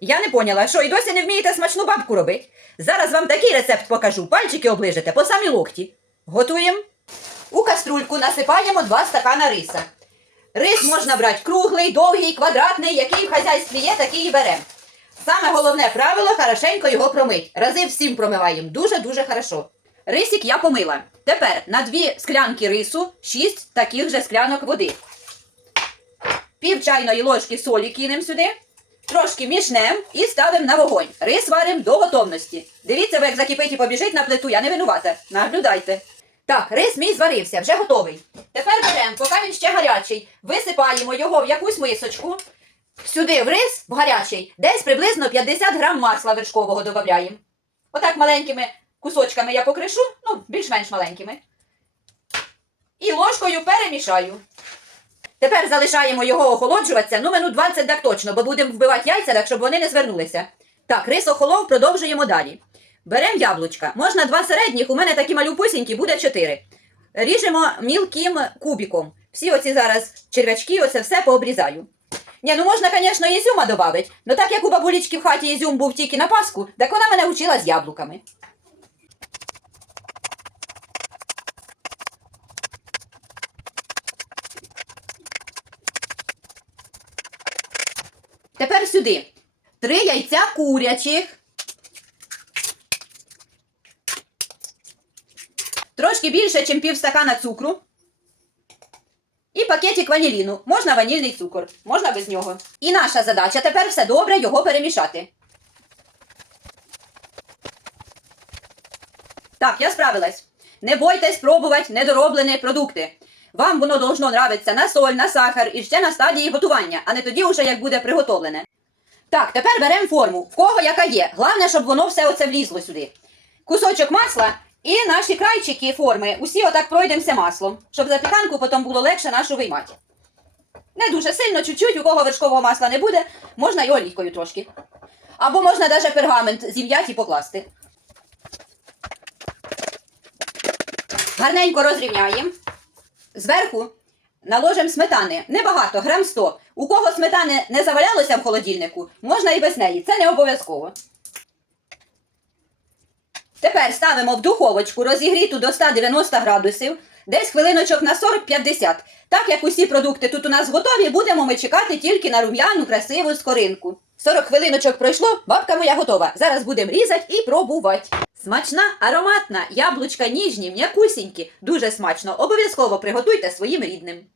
Я не поняла, що і досі не вмієте смачну бабку робити. Зараз вам такий рецепт покажу. Пальчики оближете по самі локті. Готуємо. У каструльку насипаємо 2 стакана риса. Рис можна брати круглий, довгий, квадратний, який в хазяйстві є, такий і беремо. Саме головне правило хорошенько його промить. Рази всім промиваємо. Дуже-дуже хорошо. Рисик я помила. Тепер на дві склянки рису 6 таких же склянок води. Пів чайної ложки солі кинемо сюди. Трошки мішнем і ставимо на вогонь. Рис варимо до готовності. Дивіться, ви як закипить і побіжить на плиту, я не винувата. Наблюдайте. Так, рис мій зварився, вже готовий. Тепер беремо, поки він ще гарячий, висипаємо його в якусь мисочку. Сюди в рис, в гарячий, десь приблизно 50 грам масла вершкового додаємо. Отак маленькими кусочками я покришу, ну, більш-менш маленькими. І ложкою перемішаю. Тепер залишаємо його охолоджуватися, ну минут 20 так точно, бо будемо вбивати яйця, так щоб вони не звернулися. Так, рис охолов, продовжуємо далі. Беремо яблучка. Можна два середніх, у мене такі малюпусінькі, буде чотири. Ріжемо мілким кубіком. Всі оці зараз червячки, оце все пообрізаю. Ні, ну можна, звісно, ізюма додати, але так як у бабулічки в хаті ізюм був тільки на Пасху, так вона мене учила з яблуками. Тепер сюди. Три яйця курячих. Трошки більше, ніж пів стакана цукру. І пакетик ваніліну. Можна ванільний цукор, можна без нього. І наша задача тепер все добре його перемішати. Так, я справилась. Не бойтесь пробувати недороблені продукти. Вам воно должно нравитися на соль, на сахар і ще на стадії готування, а не тоді уже як буде приготовлене. Так, тепер беремо форму, в кого яка є. Головне, щоб воно все оце влізло сюди. Кусочок масла і наші крайчики форми. Усі отак пройдемося маслом, щоб запіканку потім було легше нашу виймати. Не дуже сильно, чуть-чуть, у кого вершкового масла не буде, можна і олійкою трошки. Або можна навіть пергамент зім'яти і покласти. Гарненько розрівняємо. Зверху наложимо сметани. Небагато, грам 100. У кого сметани не завалялося в холодильнику, можна і без неї. Це не обов'язково. Тепер ставимо в духовочку розігріту до 190 градусів, десь хвилиночок на 40-50. Так як усі продукти тут у нас готові, будемо ми чекати тільки на рум'яну, красиву скоринку. 40 хвилиночок пройшло, бабка моя готова. Зараз будемо різати і пробувати. Смачна, ароматна, яблучка ніжні, м'якусінькі, дуже смачно. Обов'язково приготуйте своїм рідним.